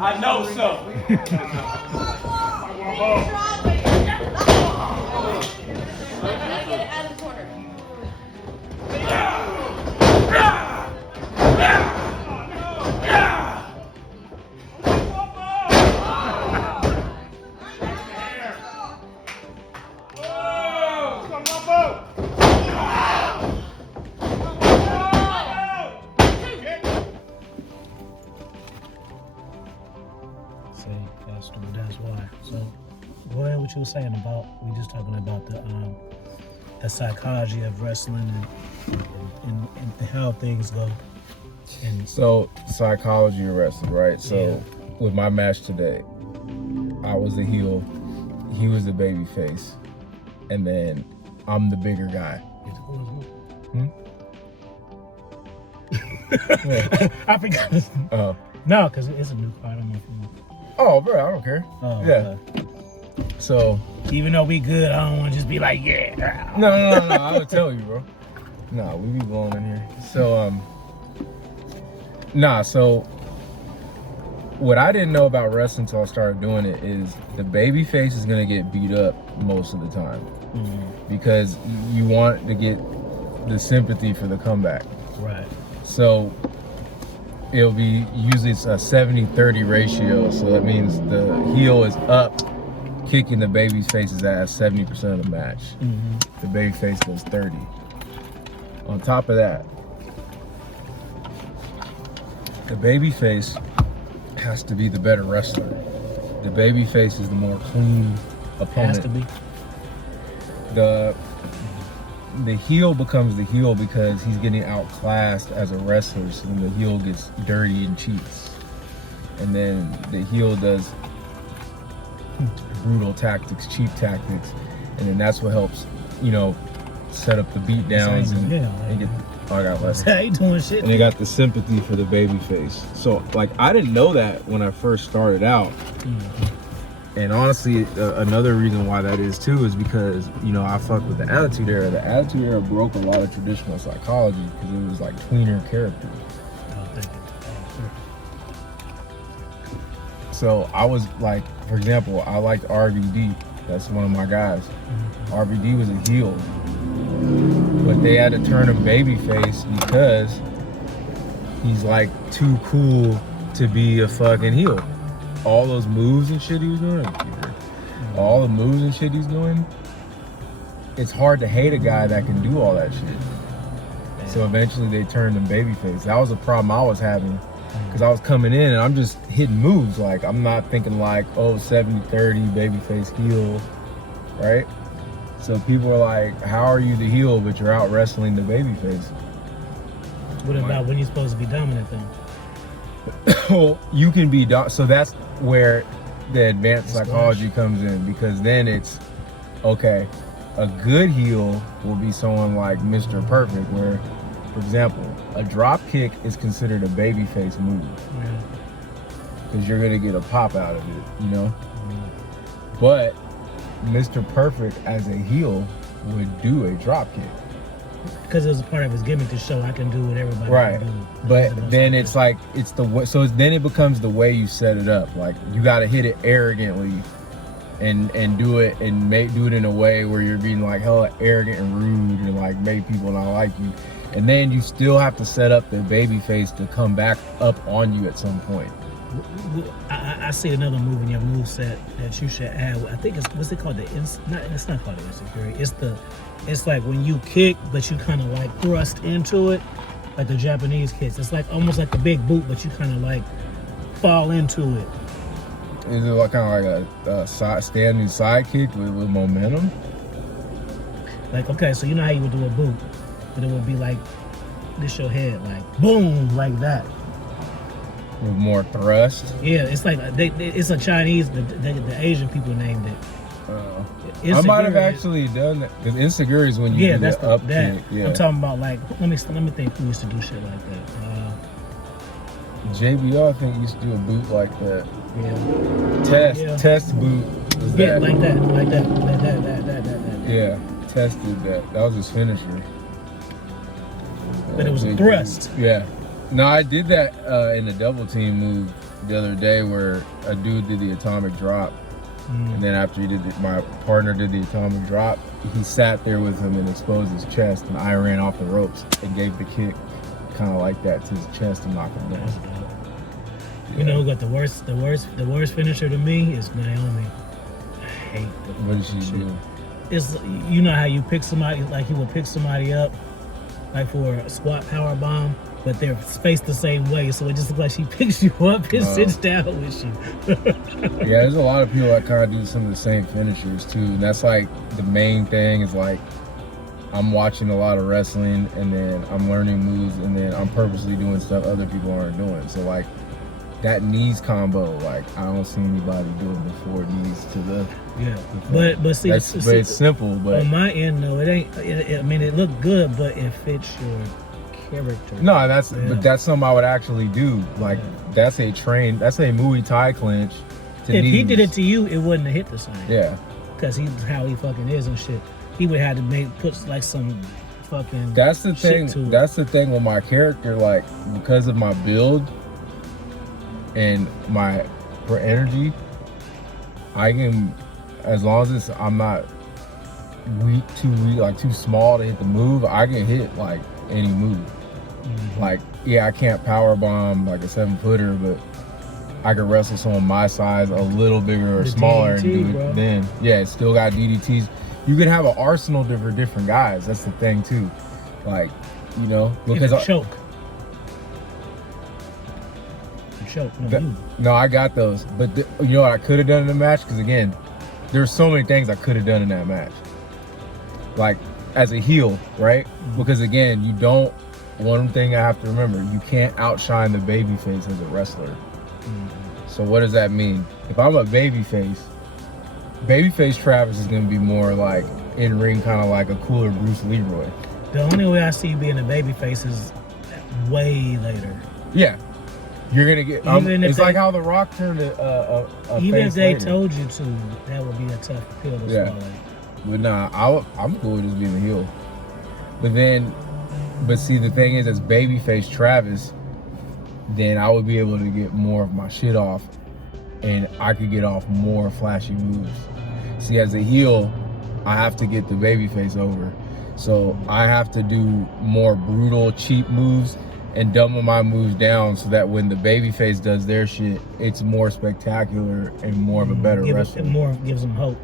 I know so. That's why. So, go ahead. What you were saying about? We just talking about the psychology of wrestling and how things go. And so psychology of wrestling, right? So with my match today, I was the heel, he was the baby face, and then I'm the bigger guy. I forgot. Oh. No, because it's a new card. I don't know if you know. Oh, bro, I don't care. Oh, yeah. Okay. So even though we good, I don't want to just be like, yeah. No. I would tell you, bro. No, we be blowing in here. So, So what I didn't know about wrestling until I started doing it is the baby face is gonna get beat up most of the time because you want to get the sympathy for the comeback. Right. So it'll be usually it's a 70-30 ratio. So that means the heel is up, kicking the baby's face's ass 70% of the match. The baby face does 30. On top of that, the baby face has to be the better wrestler. The baby face is the more clean opponent. Has to be. The heel becomes the heel because he's getting outclassed as a wrestler, so then the heel gets dirty and cheats. And then the heel does brutal tactics, cheap tactics, and then that's what helps, set up the beat downs and get. Oh, I got less. I ain't doing shit. And they got the sympathy for the baby face. So, I didn't know that when I first started out. And honestly, another reason why that is too is because, I fucked with the Attitude Era. The Attitude Era broke a lot of traditional psychology because it was like tweener characters. So I was like, for example, I liked RVD. That's one of my guys. RVD was a heel. But they had to turn him babyface because he's like too cool to be a fucking heel. All those moves and shit he was doing, it's hard to hate a guy that can do all that shit. So eventually they turned him babyface. That was a problem I was having because I was coming in and I'm just hitting moves. Like, I'm not thinking like, 70-30 babyface heel, right? So people are like, how are you the heel but you're out wrestling the babyface? What about when you're supposed to be dominant then? Well, you can be so that's where the advanced psychology comes in, because then it's okay, a good heel will be someone like Mr. Perfect, where, for example, a drop kick is considered a babyface move because you're gonna get a pop out of it, But Mr. Perfect as a heel would do a drop kick. Because it was a part of his gimmick to show I can do what everybody can do. But then it's like, it's the way, so then it becomes the way you set it up. Like, you got to hit it arrogantly and do it and do it in a way where you're being like hella arrogant and rude and like make people not like you. And then you still have to set up the baby face to come back up on you at some point. I see another move in your move set that you should add. I think what's it called? It's not called the insecurity. It's like when you kick, but you kind of like thrust into it, like the Japanese kicks. It's like almost like a big boot, but you kind of like fall into it. Is it like kind of like a standing side kick with momentum? Like, okay, so you know how you would do a boot, but it would be like this your head, like boom, like that. With more thrust? Yeah, it's like it's a Chinese, the Asian people named it. I might have actually done that, because insecure is when you do the up kick. Yeah. I'm talking about like, let me think who used to do shit like that. JBL, I think, used to do a boot like that. Yeah. Test boot. Yeah, like that. Yeah, Test did that. That was his finisher. But it was a thrust. Yeah. No, I did that in the double team move the other day where a dude did the atomic drop, and then after he did my partner did the atomic drop, he sat there with him and exposed his chest, and I ran off the ropes and gave the kick kind of like that to his chest and knocked him down. Yeah. You know who got the worst finisher to me is Naomi. I hate the What did she do? It's, you know how you pick somebody, like you would pick somebody up like for a squat power bomb, but they're faced the same way, so it just looks like she picks you up and sits down with you. Yeah, there's a lot of people that kind of do some of the same finishers too, and that's like the main thing is like I'm watching a lot of wrestling and then I'm learning moves and then I'm purposely doing stuff other people aren't doing. So like that knees combo, like I don't see anybody doing the 4 knees to the but see, but it's simple. But on my end, no, it ain't. I mean, it looked good, but it fits your character. no, but that's something I would actually do. Like that's a Muay Thai clinch. To if knees. he did it to you, it wouldn't have hit the same. Yeah, because he's how he fucking is and shit. He would have to put like some fucking. That's the thing. To it. That's the thing with my character. Like because of my build and my energy, I can, as long as I'm not too weak, like too small to hit the move, I can hit like any move. Mm-hmm. Like, yeah, I can't power bomb like a 7-footer, but I can wrestle someone my size, a little bigger or smaller, DDT, and do it. Bro. Then, yeah, it's still got DDTs. You can have an arsenal for different guys. That's the thing too. Like, you know, because choke. No, I got those. But you know what I could have done in the match? Because again, there's so many things I could have done in that match. Like as a heel, right? Mm-hmm. Because again, one thing I have to remember, you can't outshine the babyface as a wrestler. Mm-hmm. So what does that mean? If I'm a babyface Travis is going to be more like in ring, kind of like a cooler Bruce Leroy. The only way I see you being a babyface is way later. Yeah. You're gonna get. It's like how The Rock turned a even if face they later. told you to, that would be a tough pill to swallow. But nah, I'm cool with just being a heel. But see, the thing is, as babyface Travis, then I would be able to get more of my shit off, and I could get off more flashy moves. See, as a heel, I have to get the babyface over, so I have to do more brutal, cheap moves and dumb my moves down so that when the babyface does their shit, it's more spectacular and more of a better wrestler. It more gives them hope.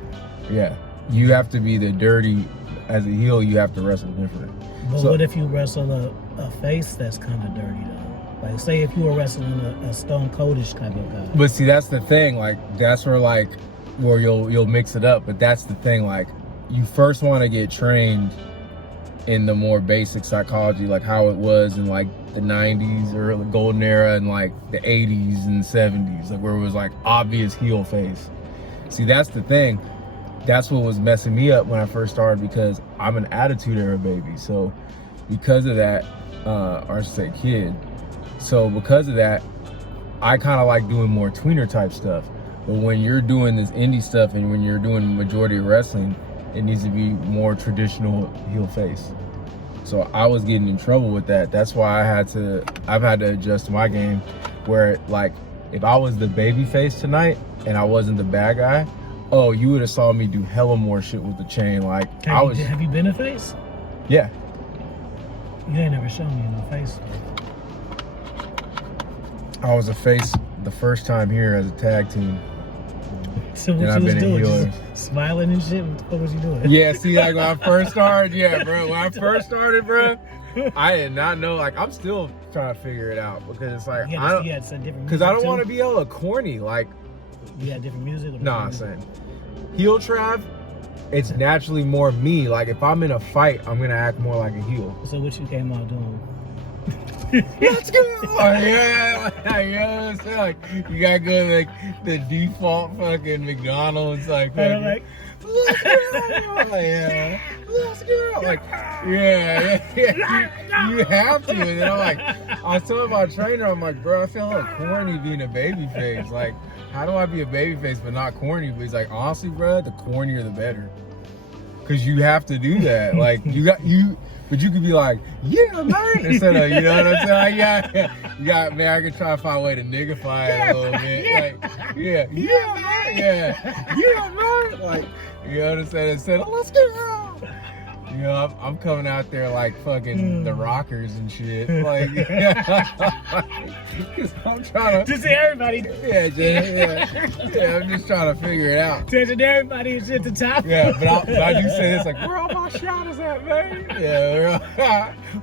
Yeah. You have to be the dirty, as a heel, you have to wrestle different. But what if you wrestle a face that's kind of dirty though? Like say if you were wrestling a Stone Coldish type of guy. But see, that's the thing, like that's where you'll mix it up. But that's the thing, like you first want to get trained in the more basic psychology, like how it was in like the 90s or the golden era and like the 80s and 70s, like where it was like obvious heel face. See, that's the thing. That's what was messing me up when I first started, because I'm an attitude era baby. So because of that, or I should say kid. So because of that, I kind of like doing more tweener type stuff. But when you're doing this indie stuff and when you're doing the majority of wrestling, it needs to be more traditional heel face. So I was getting in trouble with that. That's why I've had to adjust my game, where like if I was the baby face tonight and I wasn't the bad guy, oh, you would have saw me do hella more shit with the chain. Like Have you been a face? Yeah. You ain't never shown me no face. I was a face the first time here as a tag team. So what you was doing? Just smiling and shit? What was you doing? Yeah, see, like when I first started, bro, I did not know. Like, I'm still trying to figure it out, because it's like, you had some different music because I don't too? want to be hella corny. Like, you had different music? Or nah, same. Heel Trav, it's naturally more me. Like, if I'm in a fight, I'm going to act more like a heel. So what you came out doing? Let's go! Like, you gotta go like the default fucking McDonald's, like, let's go! Let's go! Like, you have to. And then I'm like, I was telling my trainer, I'm like, bro, I feel like corny being a baby face. Like, how do I be a baby face but not corny? But he's like, honestly, bro, the cornier the better. Because you have to do that. Like, But you could be like, yeah, man, instead of, you know what I'm saying? Like, yeah, man, I could try to find a way to niggify it a little bit. Like, yeah, man. Like, you know what I'm saying? Instead of, let's get real. You know, I'm coming out there like fucking the Rockers and shit. Like, cause I'm trying to. Just to everybody. Yeah, I'm just trying to figure it out. Touching everybody and shit at the top. Yeah, but I do say this, like, where all my Shottas at, man? Yeah,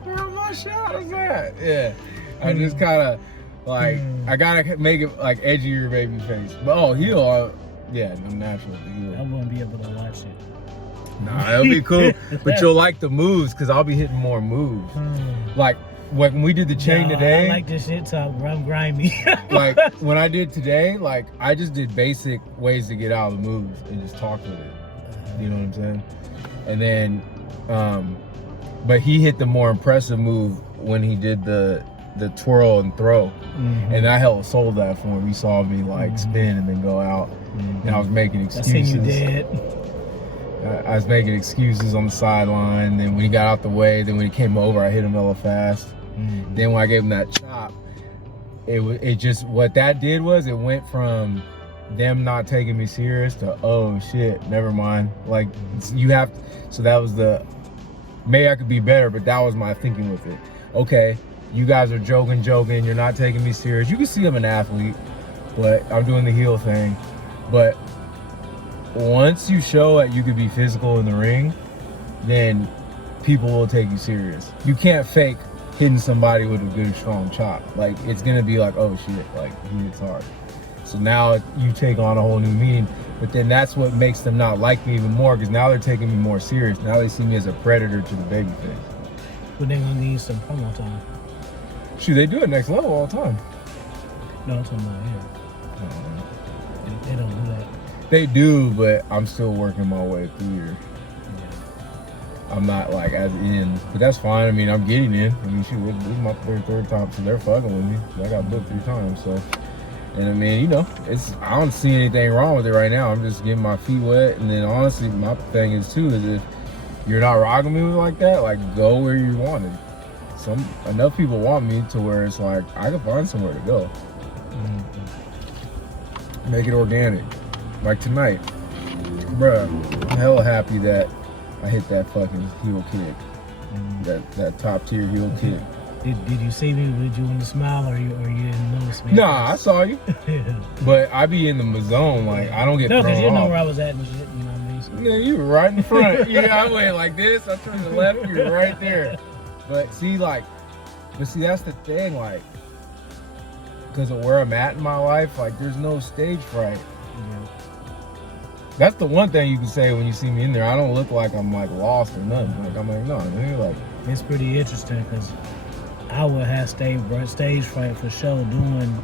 where all my Shottas at? Yeah, I just kind of, like, I gotta make it, like, edgier baby face. But, heel, yeah, I'm natural with the heel. I wouldn't be able to watch it. Nah, it'll be cool, but you'll like the moves because I'll be hitting more moves. Like when we did the chain today. I like this shit talk, bro. I'm grimy. Like when I did today, like I just did basic ways to get out of the moves and just talk with it. You know what I'm saying? And then, but he hit the more impressive move when he did the twirl and throw, and I held sold that for him. He saw me like spin and then go out, and I was making excuses. I seen you dead. I was making excuses on the sideline. Then when he got out the way, then when he came over, I hit him hella fast. Then when I gave him that chop, it just, what that did was it went from them not taking me serious to, oh shit, never mind. Like you have, so that was maybe I could be better, but that was my thinking with it. Okay, you guys are joking, you're not taking me serious. You can see I'm an athlete, but I'm doing the heel thing. But once you show that you could be physical in the ring, then people will take you serious. You can't fake hitting somebody with a good strong chop. Like it's gonna be like, oh shit, like he hits hard. So now you take on a whole new meaning, but then that's what makes them not like me even more, because now they're taking me more serious. Now they see me as a predator to the babyface. But they're gonna need some promo time. Shoot, they do it next level all the time. No, I'm talking about here. They don't do that. They do, but I'm still working my way through here. I'm not like as in, but that's fine. I mean, I'm getting in. I mean, shoot, this is my third time, so they're fucking with me. I got booked 3 times, so. And I mean, you know, I don't see anything wrong with it right now. I'm just getting my feet wet. And then honestly, my thing is too, is if you're not rocking me like that, like go where you wanted. Enough people want me to where it's like, I can find somewhere to go. Make it organic. Like tonight, bruh, I'm hella happy that I hit that fucking heel kick. That top tier heel kick. Did you see me? Did you want to smile or you didn't notice me? Nah, I saw you. But I be in the zone, like I don't get thrown off. No, because you know where I was at and shit, you know what I mean? So. Yeah, you were right in front. Yeah, I went like this, I turned to the left, you were right there. But see, that's the thing, like, because of where I'm at in my life, like there's no stage fright. Yeah. That's the one thing you can say when you see me in there. I don't look like I'm like lost or nothing. Like I'm like, no, man, like. It's pretty interesting because I would have stage fright for sure doing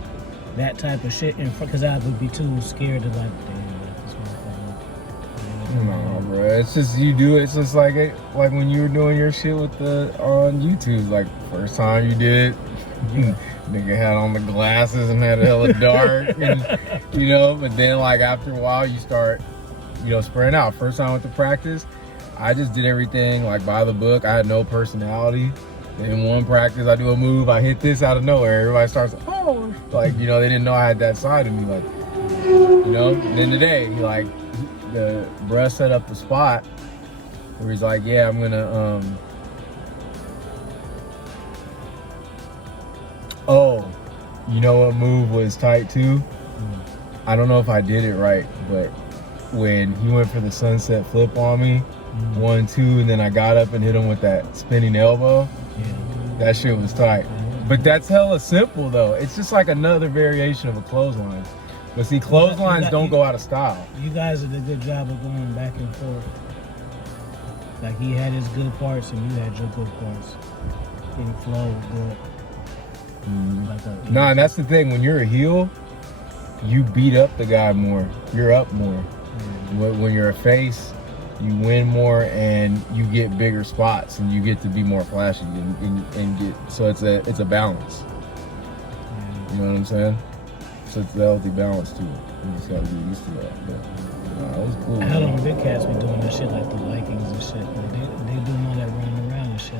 that type of shit because I would be too scared to like, damn, like this motherfucker. No, bro. It's just you do it. It's just like when you were doing your shit with on YouTube. Like first time you did, nigga had on the glasses and had it hella dark, and you know. But then like after a while, you start, you know, spreading out. First time I went to practice, I just did everything like by the book. I had no personality. In one practice, I do a move, I hit this out of nowhere. Everybody starts, oh, like, you know, they didn't know I had that side of me. Like, you know, then today, the bruh set up the spot where he's like, yeah, I'm gonna, oh, you know what move was tight too? I don't know if I did it right, but when he went for the sunset flip on me, 1, 2, and then I got up and hit him with that spinning elbow. Yeah. That shit was tight. But that's hella simple though. It's just like another variation of a clothesline. But see, clotheslines don't go out of style. You guys did a good job of going back and forth. Like he had his good parts and you had your good parts. It flowed good. Nah, and that's the thing. When you're a heel, you beat up the guy more. You're up more. When you're a face, you win more and you get bigger spots and you get to be more flashy and get, so it's a balance. You know what I'm saying? So it's a healthy balance too. You just gotta get used to that. But it was cool. How long big cats be doing that shit like the Vikings and shit? Like they doing all that running around and shit.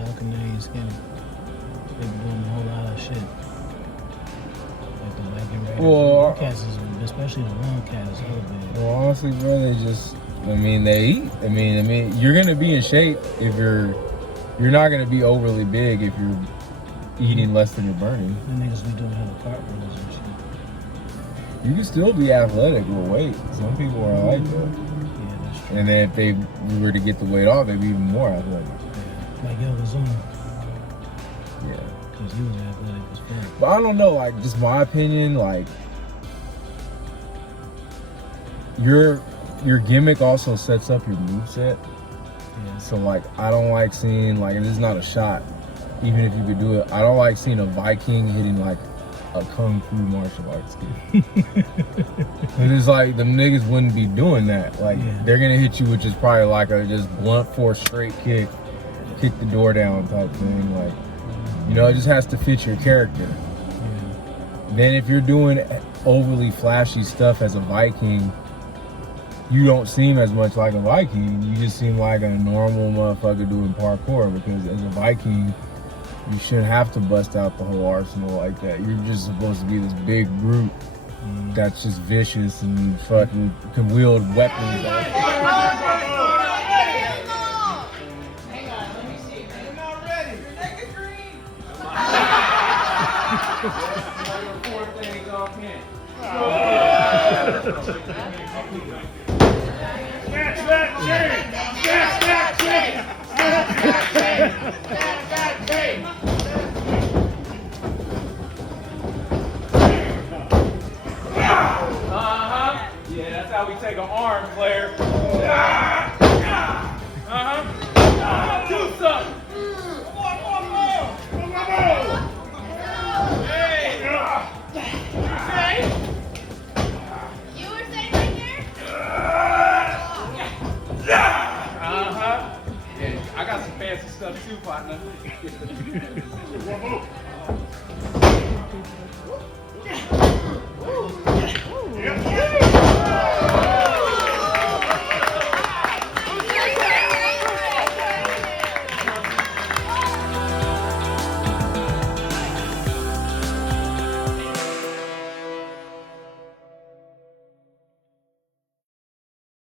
Well, cats is, especially the long cat, is hella big. Well, honestly, bro, they just, I mean, they eat. I mean, you're gonna be in shape if you're not gonna be overly big if you're eating less than you're burning. The niggas be doing hella cartwheels and shit. You can still be athletic with weight. Some people are like that. Yeah, that's true. And then if they were to get the weight off, they'd be even more athletic. Yeah. Like Yokozuna, Yeah. because he was athletic as fuck. But I don't know, like, just my opinion, like, your gimmick also sets up your moveset. Yeah. So, like, I don't like seeing, like, and this is not a shot, even if you could do it, I don't like seeing a Viking hitting, like, a Kung Fu martial arts kid. And it's like, them niggas wouldn't be doing that. Like, Yeah. they're gonna hit you with just probably like a just blunt force straight kick the door down type thing. Like, you know, it just has to fit your character. Yeah. Then if you're doing overly flashy stuff as a Viking, you don't seem as much like a Viking. You just seem like a normal motherfucker doing parkour, because as a Viking, you shouldn't have to bust out the whole arsenal like that. You're just supposed to be this big brute that's just vicious and fucking can wield weapons. Yeah, that's how we take an arm, player. Do something. You were saying right there? Yeah, I got some fancy stuff too, partner. Yeah.